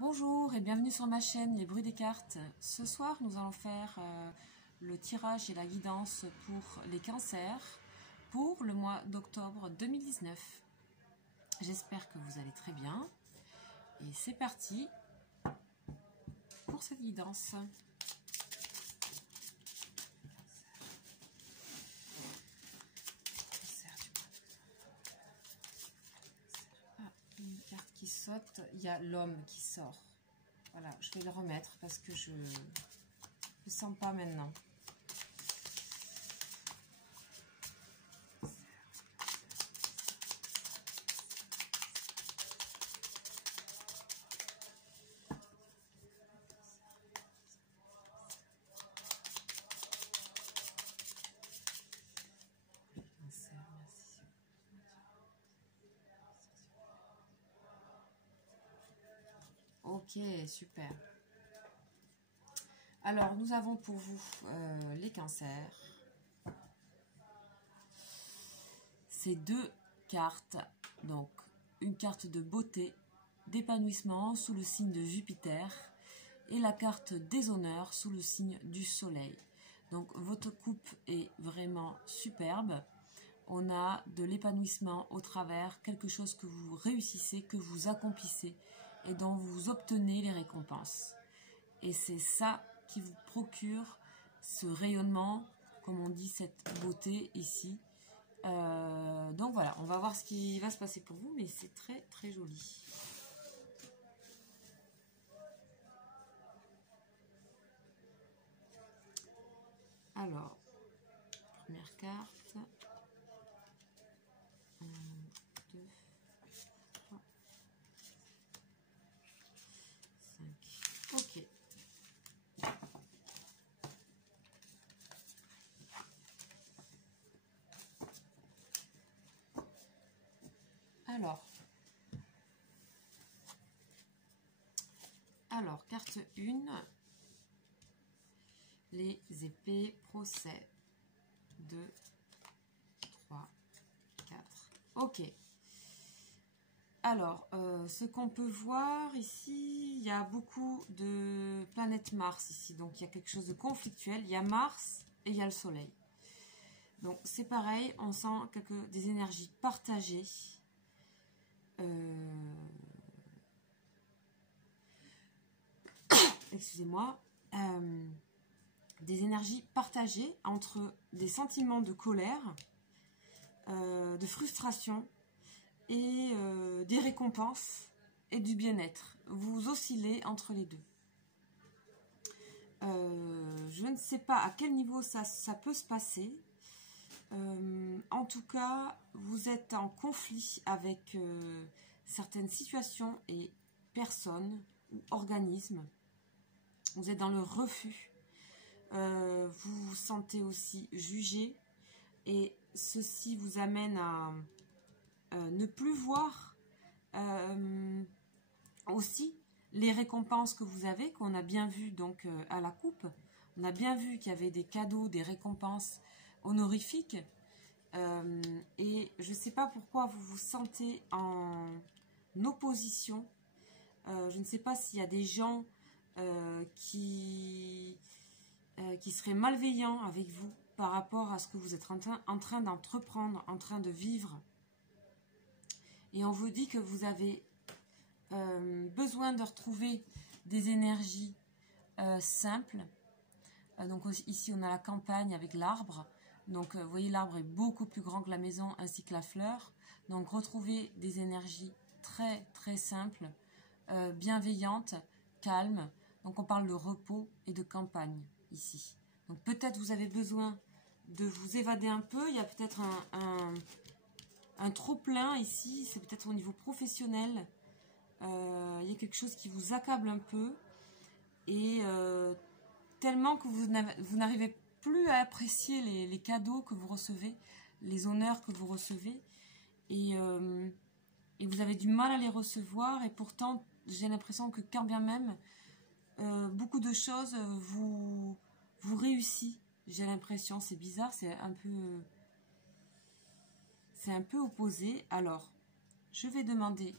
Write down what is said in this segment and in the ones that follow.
Bonjour et bienvenue sur ma chaîne Les Bruits des cartes. Ce soir, nous allons faire le tirage et la guidance pour les cancers pour le mois d'octobre 2019. J'espère que vous allez très bien. Et c'est parti pour cette guidance. Une carte qui saute, il y a l'homme qui sort. Voilà, je vais le remettre parce que je ne le sens pas maintenant. Ok, super. Alors, nous avons pour vous les cancers. Ces deux cartes, donc une carte de beauté, d'épanouissement sous le signe de Jupiter et la carte des honneurs sous le signe du Soleil. Donc, votre coupe est vraiment superbe. On a de l'épanouissement au travers, quelque chose que vous réussissez, que vous accomplissez et dont vous obtenez les récompenses. Et c'est ça qui vous procure ce rayonnement, comme on dit, cette beauté ici. Donc voilà, on va voir ce qui va se passer pour vous, mais c'est très très joli. Alors, première carte. 1, 2, 3, 5. Ok. Alors, carte 1, les épées, procès. 2, 3, 4. Ok. Alors, ce qu'on peut voir ici, il y a beaucoup de planètes Mars ici. Donc, il y a quelque chose de conflictuel. Il y a Mars et il y a le Soleil. Donc, c'est pareil, on sent des énergies partagées. Excusez-moi. Des énergies partagées entre des sentiments de colère, de frustration et des récompenses et du bien-être. Vous oscillez entre les deux. Je ne sais pas à quel niveau ça peut se passer. En tout cas, vous êtes en conflit avec certaines situations et personnes ou organismes. Vous êtes dans le refus. Vous vous sentez aussi jugé. Et ceci vous amène à ne plus voir aussi les récompenses que vous avez, qu'on a bien vu donc à la coupe. On a bien vu qu'il y avait des cadeaux, des récompenses honorifiques. Et je ne sais pas pourquoi vous vous sentez en opposition. Je ne sais pas s'il y a des gens qui seraient malveillants avec vous par rapport à ce que vous êtes en train d'entreprendre, en train de vivre. Et on vous dit que vous avez besoin de retrouver des énergies simples. Donc ici, on a la campagne avec l'arbre. Donc, vous voyez, l'arbre est beaucoup plus grand que la maison ainsi que la fleur. Donc, retrouvez des énergies très, très simples, bienveillantes, calmes. Donc, on parle de repos et de campagne ici. Donc, peut-être vous avez besoin de vous évader un peu. Il y a peut-être un trop-plein ici. C'est peut-être au niveau professionnel. Il y a quelque chose qui vous accable un peu. Et tellement que vous n'arrivez plus à apprécier les cadeaux que vous recevez, les honneurs que vous recevez, et vous avez du mal à les recevoir, et pourtant j'ai l'impression que quand bien même beaucoup de choses vous réussissent, j'ai l'impression, c'est bizarre, c'est un peu opposé. Alors je vais demander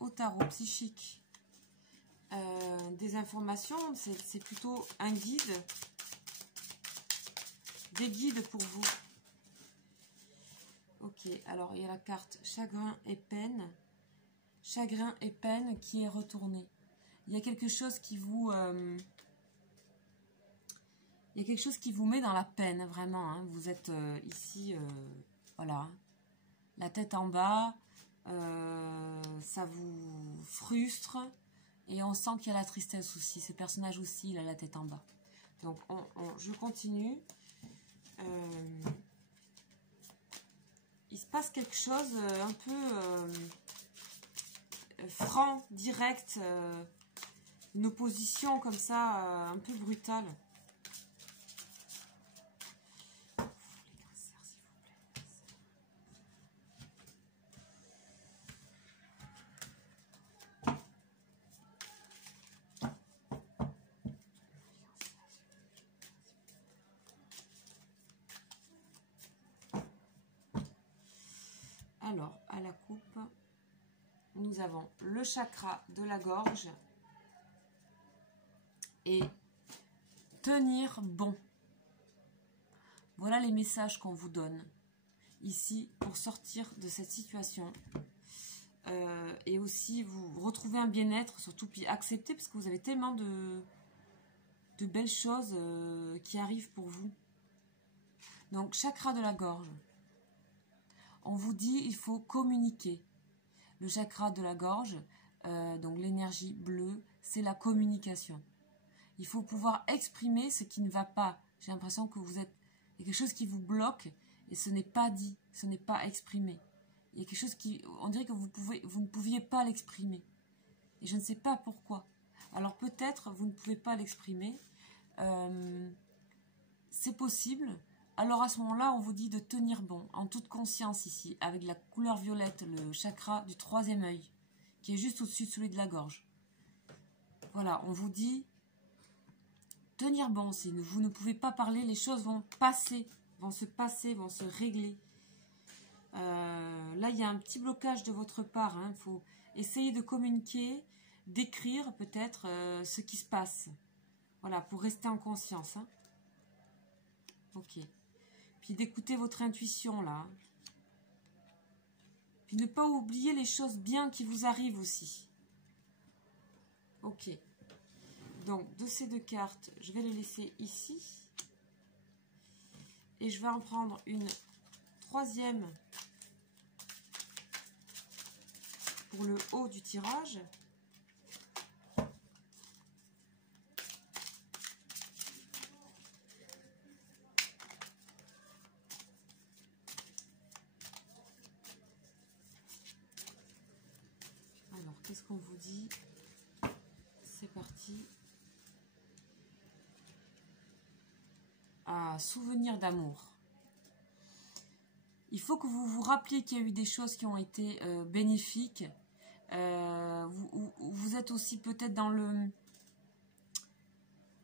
au tarot psychique des informations, c'est plutôt un guide, des guides pour vous. Ok, alors il y a la carte chagrin et peine. Chagrin et peine qui est retourné. Il y a quelque chose qui vous... il y a quelque chose qui vous met dans la peine, vraiment. Hein. Vous êtes ici, voilà, la tête en bas, ça vous frustre. Et on sent qu'il y a la tristesse aussi. Ce personnage aussi, il a la tête en bas. Donc, je continue. Il se passe quelque chose un peu franc, direct. Une opposition comme ça, un peu brutale. Alors, à la coupe, nous avons le chakra de la gorge et tenir bon. Voilà les messages qu'on vous donne ici pour sortir de cette situation. Et aussi vous retrouver un bien-être, surtout puis accepter parce que vous avez tellement de belles choses qui arrivent pour vous. Donc, chakra de la gorge. On vous dit il faut communiquer. Le chakra de la gorge, donc l'énergie bleue, c'est la communication. Il faut pouvoir exprimer ce qui ne va pas. J'ai l'impression que vous êtes... Il y a quelque chose qui vous bloque et ce n'est pas dit, ce n'est pas exprimé. Il y a quelque chose qui... On dirait que vous ne pouviez pas l'exprimer. Et je ne sais pas pourquoi. Alors peut-être vous ne pouvez pas l'exprimer. C'est possible. Alors à ce moment-là, on vous dit de tenir bon, en toute conscience ici, avec la couleur violette, le chakra du troisième œil, qui est juste au-dessus de celui de la gorge. Voilà, on vous dit tenir bon, vous ne pouvez pas parler, les choses vont passer, vont se régler. Là, il y a un petit blocage de votre part, hein. Il faut essayer de communiquer, d'écrire peut-être ce qui se passe. Voilà, pour rester en conscience. Hein. Ok. Puis d'écouter votre intuition là. Puis ne pas oublier les choses bien qui vous arrivent aussi. Ok. Donc de ces deux cartes, je vais les laisser ici. Et je vais en prendre une troisième pour le haut du tirage. Qu'est-ce qu'on vous dit? C'est parti. Ah, souvenir d'amour. Il faut que vous vous rappeliez qu'il y a eu des choses qui ont été bénéfiques. Vous êtes aussi peut-être dans le...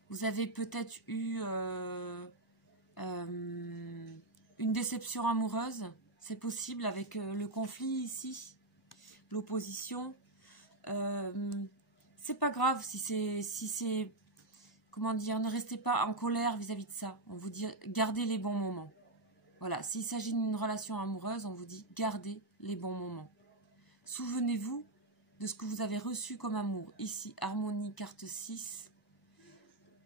Vous avez peut-être eu une déception amoureuse. C'est possible avec le conflit ici, l'opposition. C'est pas grave si c'est comment dire, ne restez pas en colère vis-à-vis de ça. On vous dit gardez les bons moments. Voilà, s'il s'agit d'une relation amoureuse, on vous dit gardez les bons moments. Souvenez-vous de ce que vous avez reçu comme amour. Ici, harmonie, carte 6.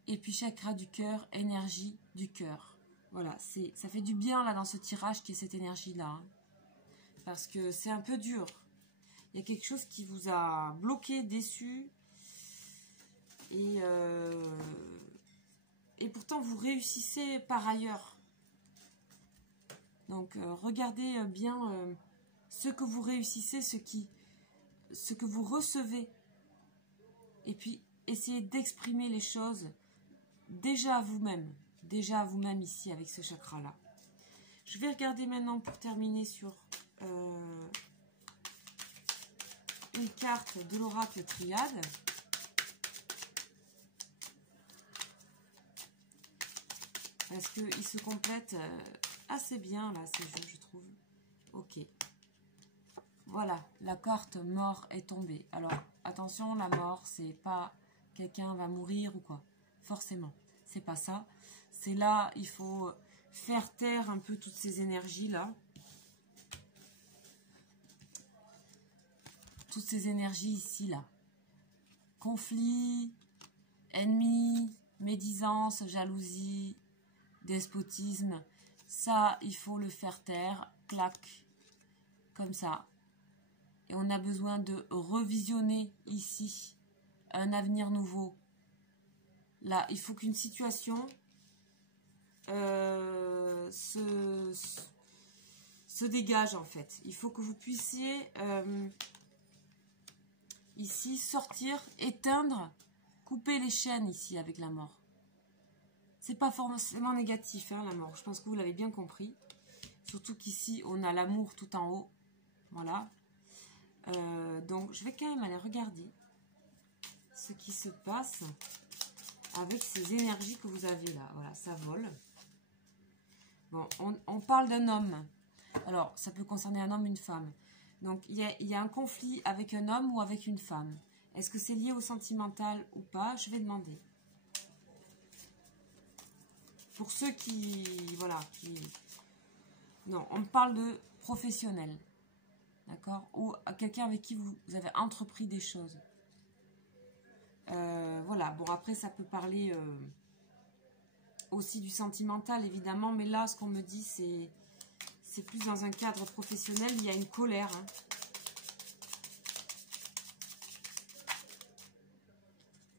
Et puis chakra du cœur, énergie du cœur. Voilà, ça fait du bien là dans ce tirage qui est cette énergie-là. Hein, parce que c'est un peu dur. Il y a quelque chose qui vous a bloqué, déçu. Et pourtant, vous réussissez par ailleurs. Donc, regardez bien ce que vous réussissez, ce que vous recevez. Et puis, essayez d'exprimer les choses déjà à vous-même ici avec ce chakra-là. Je vais regarder maintenant pour terminer sur... une carte de l'oracle triade. Parce qu'il se complète assez bien là, ces jeux, je trouve. Ok. Voilà, la carte mort est tombée. Alors, attention, la mort, c'est pas quelqu'un va mourir ou quoi. Forcément, c'est pas ça. C'est là, il faut faire taire un peu toutes ces énergies-là. Toutes ces énergies ici, là. Conflit, ennemi, médisance, jalousie, despotisme. Ça, il faut le faire taire. Clac. Comme ça. Et on a besoin de revisionner ici un avenir nouveau. Là, il faut qu'une situation se dégage en fait. Il faut que vous puissiez ici sortir, éteindre, couper les chaînes ici avec la mort. C'est pas forcément négatif hein, la mort. Je pense que vous l'avez bien compris. Surtout qu'ici on a l'amour tout en haut. Voilà. Donc je vais quand même aller regarder ce qui se passe avec ces énergies que vous avez là. Voilà, ça vole. Bon, on parle d'un homme. Alors, ça peut concerner un homme, une femme. Donc, il y a un conflit avec un homme ou avec une femme. Est-ce que c'est lié au sentimental ou pas? Je vais demander. Pour ceux qui... Voilà. Non, on parle de professionnel. D'accord? Ou à quelqu'un avec qui vous avez entrepris des choses. Voilà. Bon, après, ça peut parler aussi du sentimental, évidemment. Mais là, ce qu'on me dit, c'est plus dans un cadre professionnel. Il y a une colère. Hein.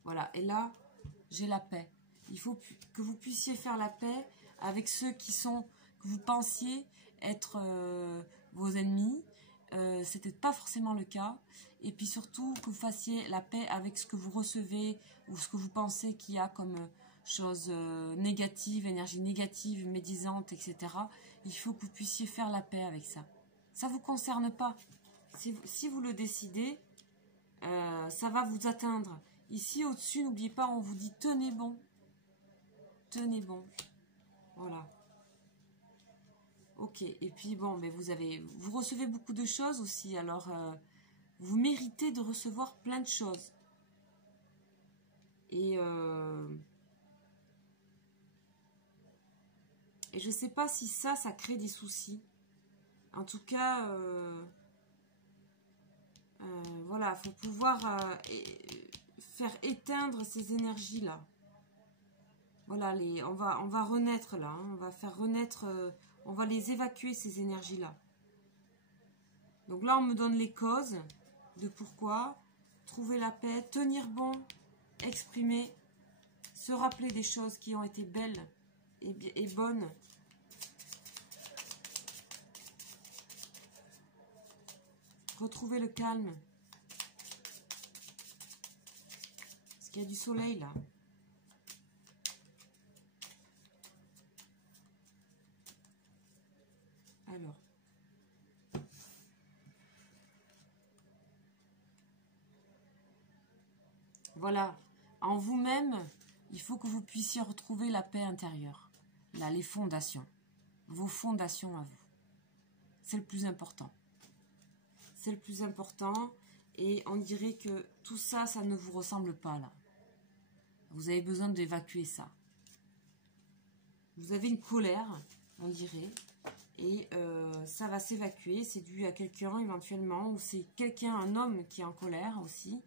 Voilà. Et là, j'ai la paix. Il faut que vous puissiez faire la paix avec ceux qui sont, que vous pensiez être vos ennemis. C'était pas forcément le cas. Et puis surtout, que vous fassiez la paix avec ce que vous recevez ou ce que vous pensez qu'il y a comme choses négatives, énergie négative, médisante, etc. Il faut que vous puissiez faire la paix avec ça. Ça ne vous concerne pas. Si vous le décidez, ça va vous atteindre. Ici, au-dessus, n'oubliez pas, on vous dit tenez bon. Tenez bon. Voilà. Ok. Et puis, bon, mais vous recevez beaucoup de choses aussi. Alors, vous méritez de recevoir plein de choses. Et je ne sais pas si ça crée des soucis. En tout cas, voilà, il faut pouvoir faire éteindre ces énergies-là. Voilà, on va renaître là. Hein, on va faire renaître, on va les évacuer, ces énergies-là. Donc là, on me donne les causes de pourquoi. Trouver la paix, tenir bon, exprimer, se rappeler des choses qui ont été belles et bonnes. Retrouver le calme. Parce qu'il y a du soleil là. Alors. Voilà. En vous-même, il faut que vous puissiez retrouver la paix intérieure. Là, les fondations. Vos fondations à vous. C'est le plus important. C'est le plus important. Et on dirait que tout ça, ça ne vous ressemble pas là. Vous avez besoin d'évacuer ça. Vous avez une colère, on dirait. Et ça va s'évacuer. C'est dû à quelqu'un éventuellement. Ou c'est quelqu'un, un homme qui est en colère aussi.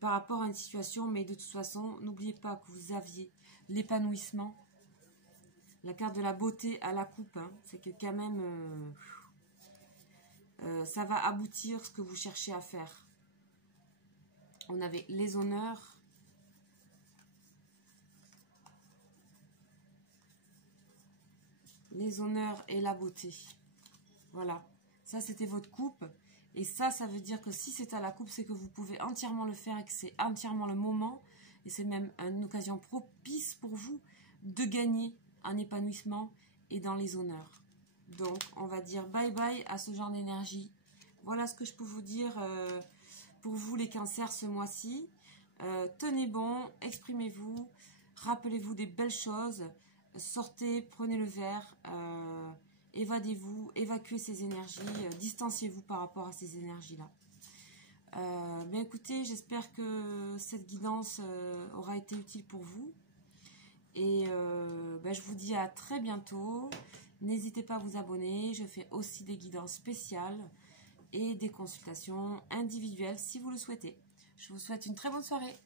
Par rapport à une situation. Mais de toute façon, n'oubliez pas que vous aviez l'épanouissement. La carte de la beauté à la coupe. Hein, c'est que quand même... ça va aboutir ce que vous cherchez à faire. On avait les honneurs. Les honneurs et la beauté. Voilà. Ça, c'était votre coupe. Et ça veut dire que si c'est à la coupe, c'est que vous pouvez entièrement le faire et que c'est entièrement le moment. Et c'est même une occasion propice pour vous de gagner un épanouissement et dans les honneurs. Donc, on va dire bye bye à ce genre d'énergie. Voilà ce que je peux vous dire pour vous les cancers ce mois-ci. Tenez bon, exprimez-vous, rappelez-vous des belles choses, sortez, prenez le verre évadez-vous, évacuez ces énergies, distanciez-vous par rapport à ces énergies-là. Bien écoutez, j'espère que cette guidance aura été utile pour vous. Et je vous dis à très bientôt. N'hésitez pas à vous abonner. Je fais aussi des guidances spéciales et des consultations individuelles si vous le souhaitez. Je vous souhaite une très bonne soirée.